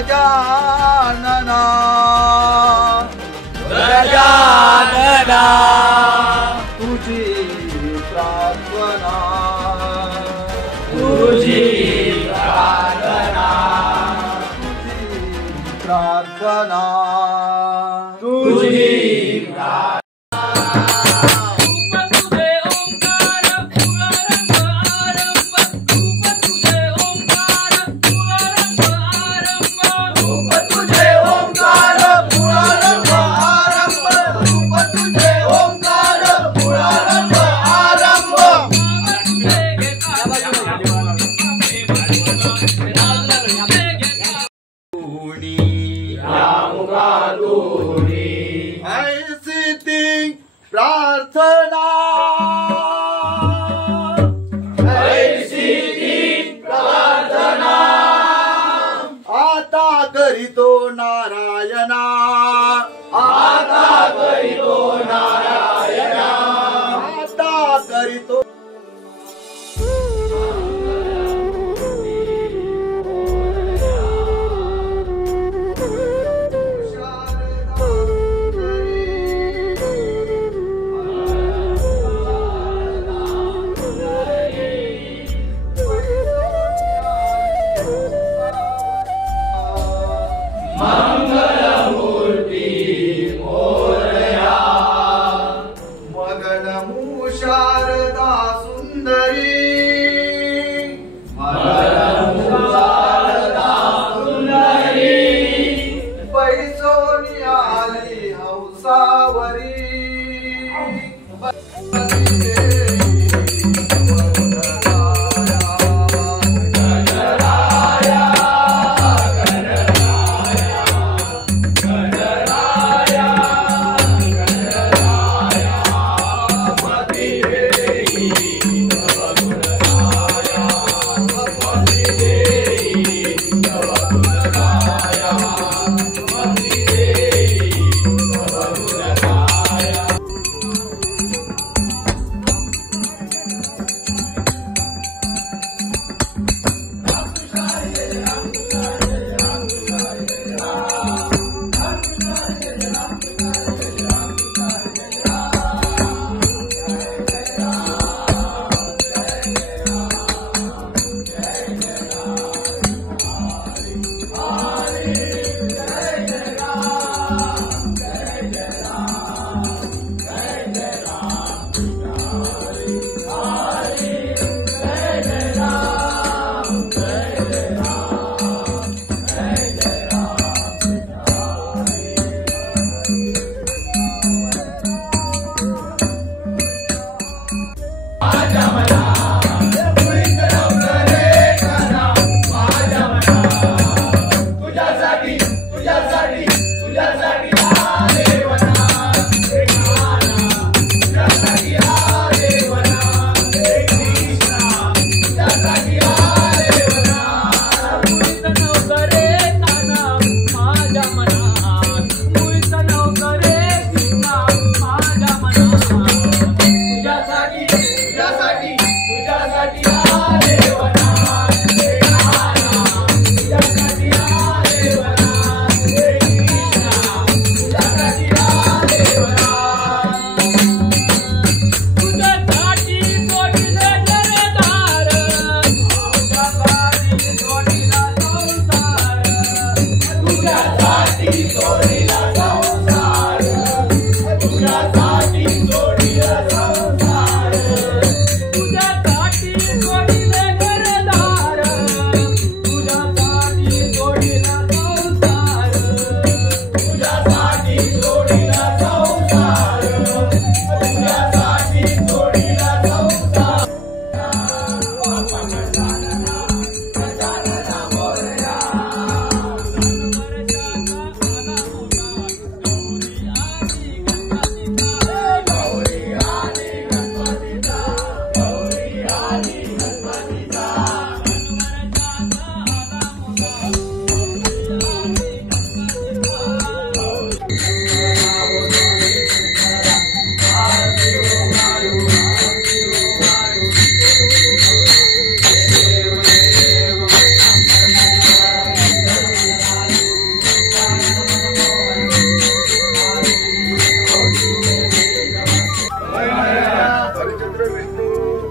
गजानना गजानना तुझी प्रार्थना तुझी प्रार्थना प्रार्थना तुझी प्रार्थना प्रार्थना ऐसी प्रार्थना आता करीतो नारायणा आता करीतो नारायणा आता करीतो शारदा सुंदरी पैसोनी आली हौसावरी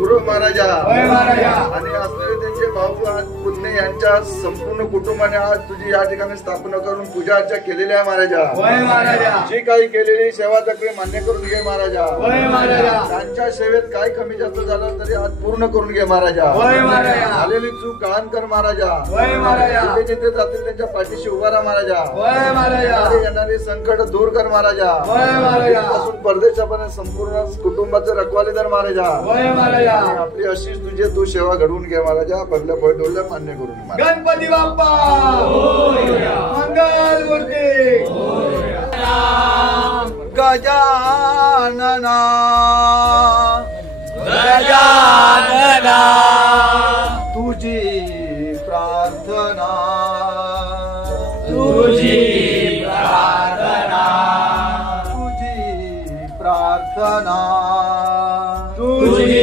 पुरव महाराजा. होय महाराजा. आणि असलेले त्यांचे भाऊ आणि पुतणे यांच्या संपूर्ण कुटुंबाने आज तुझी या ठिकाणी स्थापना करून पूजा अर्चा केलेली आहे महाराजा. होय महाराजा. जी काही केलेली सेवा चक्री मान्य करून घे महाराजा. होय महाराजा. त्यांच्या सेवेत काही कमी जास्त झालं तरी आज पूर्ण करून घे महाराजा. होय महाराजा. आलेली चूक गहाण कर महाराजा. होय महाराजा. जिथे जिथे जातील त्यांच्या पाठीशी उभा राहा महाराजा. होय महाराजा. येणारे संकट दूर कर महाराजा. होय महाराजा. पासून परदेशापर्यंत संपूर्ण कुटुंबाचं रखवालेदार महाराजा. होय महाराजा. आणि आपली अशीच तुझे तू सेवा घडवून घे महाराजा. पहिल्या पळटोल्या मान्य करून घे महाराज. गणपती बाप्पा मंगल मूर्ती. गजानना गजानना तुझी प्रार्थना तुझी प्रार्थना तुझी प्रार्थना तुझी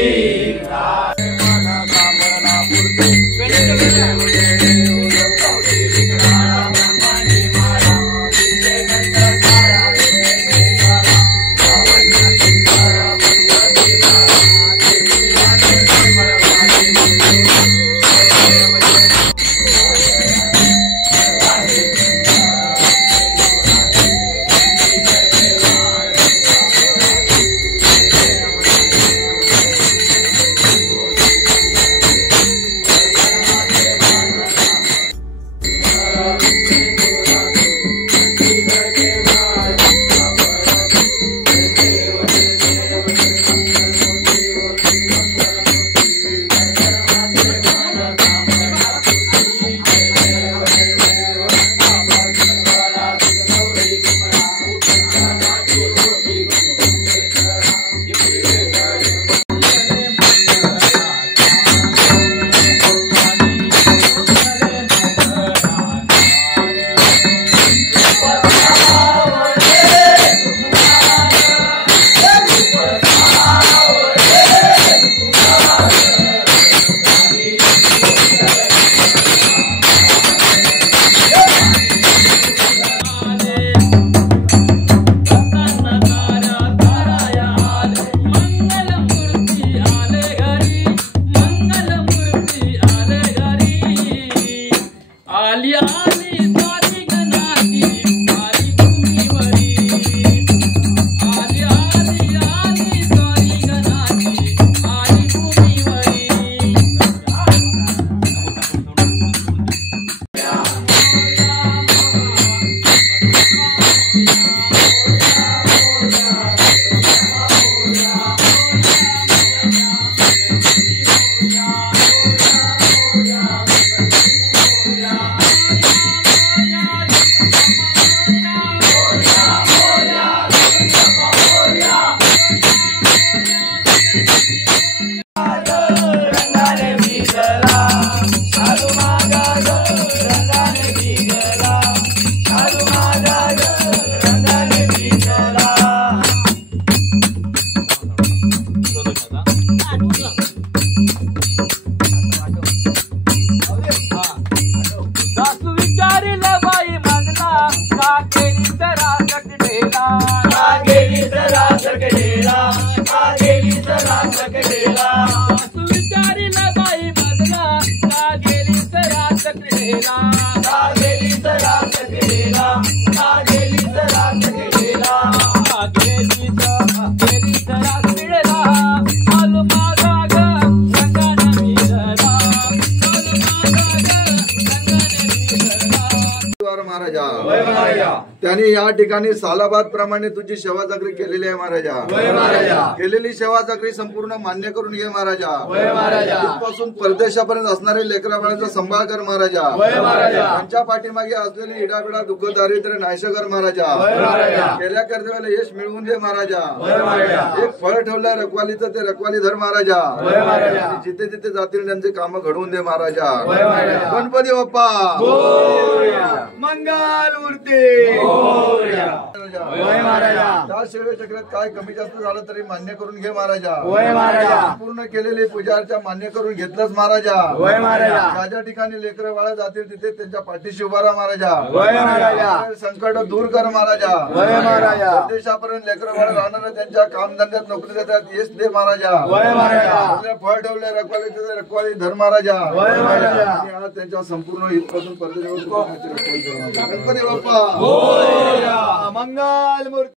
त्यांनी या ठिकाणी सालाबाद प्रमाणे तुझी सेवा चाकरी केलेली आहे महाराजा. केलेली सेवा चाकरी संपूर्ण मान्य करून घे महाराजा. तिथपासून परदेशापर्यंत असणारे लेकरा बाळांचा सांभाळ कर महाराजा. त्यांच्या पाठीमागे असलेली इडाबिडा दुःख दारिद्र्य नाहीसे कर महाराजा. केल्या कर्तव्याला यश मिळवून दे महाराजा. एक फळ ठेवलं रखवालीचं ते रखवाली धर महाराजा. जिथे जिथे जातील त्यांचे काम घडवून दे महाराजा. गणपती बाप्पा मंगल मूर्ती. होय महाराजा. त्या सेवेचक्रात काय कमी जास्त झालं तरी मान्य करून घे महाराजा. होय महाराजा. पूर्ण केलेली पूजा अर्चा मान्य करून घेतलंच महाराजा. होय महाराजा. ज्या ज्या ठिकाणी लेकरं बाळा जातील तिथे त्यांच्या पाठीशी उभा राहा महाराजा. होय महाराजा. संकट दूर कर महाराजा. होय महाराजा. परदेशापर्यंत लेकरं बाळा राहणार त्यांच्या कामधंद्यात नोकरी देतात येस दे महाराजा. होय महाराजा. आपल्या फळ ठेवले रखवाली धर महाराजा. होय महाराजा. आणि आज त्यांच्या संपूर्ण हितपासून परदेशावर गणपती बाप्पा मंगल मूर्ती.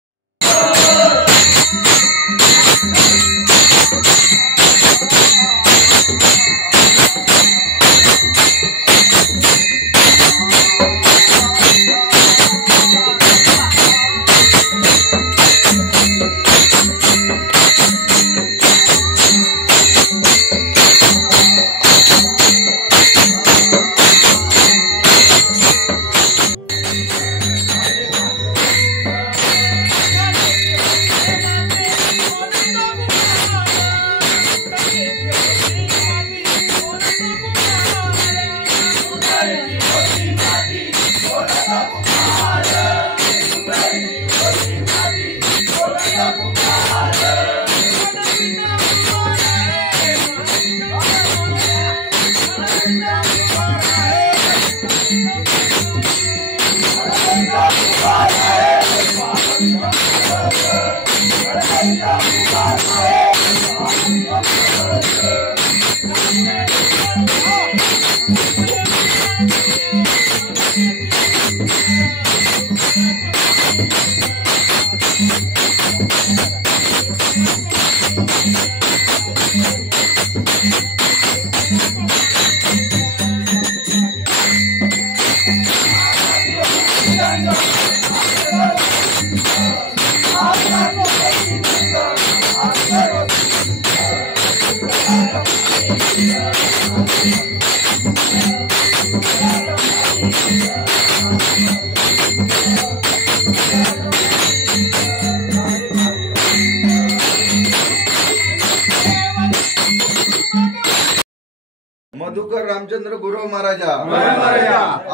मधुकर रामचंद्र गुरव महाराजा.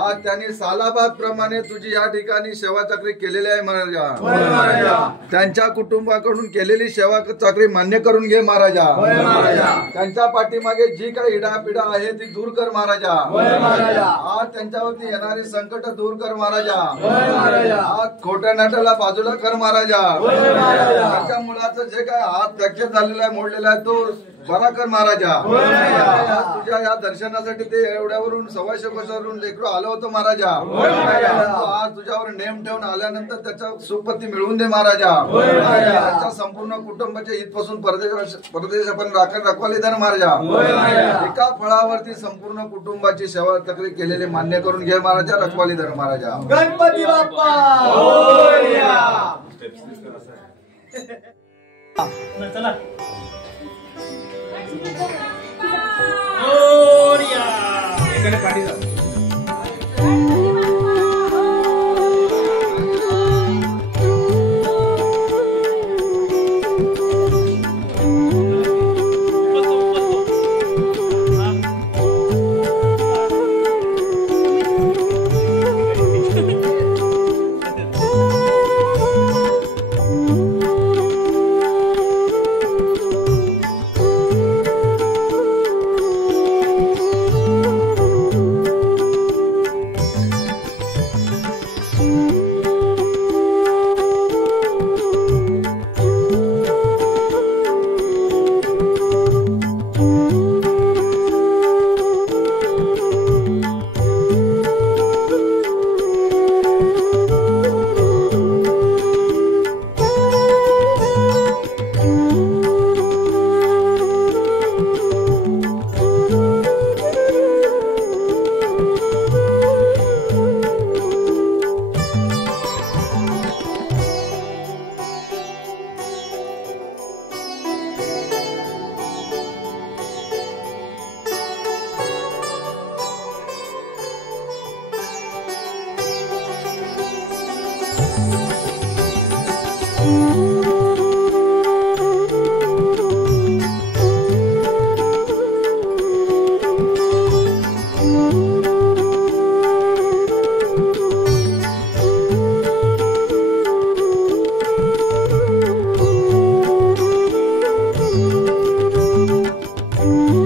आज त्यांनी सालाबाद प्रमाणे तुझी या ठिकाणी सेवा चाकरी केलेली आहे महाराजा. त्यांच्या कुटुंबाकडून केलेली सेवा चाकरी मान्य करून घे महाराजा. त्यांच्या पाठीमागे जी काही इडापिडा आहे ती दूर कर महाराजा. आज त्यांच्यावरती येणारी संकट दूर कर महाराजा. आज खोट्या नाट्याला बाजूला कर महाराजा. त्यांच्या मुलाचं जे काय हात फ्रॅक्चर झालेला आहे मोडलेला आहे तो बरा कर महाराजा. तुझ्या या दर्शनासाठी ते एवढ्यावरून 125 वर्षावरून लेकरू आलं होतं महाराजा. आज तुझ्यावर नेम ठेवून आल्यानंतर त्याच्या सुखपत्ती मिळवून दे महाराजा. त्याच्या संपूर्ण कुटुंबाच्या हितपासून परदेशापर्यंत रखवाली धर महाराजा. एका फळावरती संपूर्ण कुटुंबाची सेवा तक्री केलेली मान्य करून घे महाराजा. रखवाली धर महाराजा. गणपती बाप्पा. चला. इकडे काढी जा. महाराजा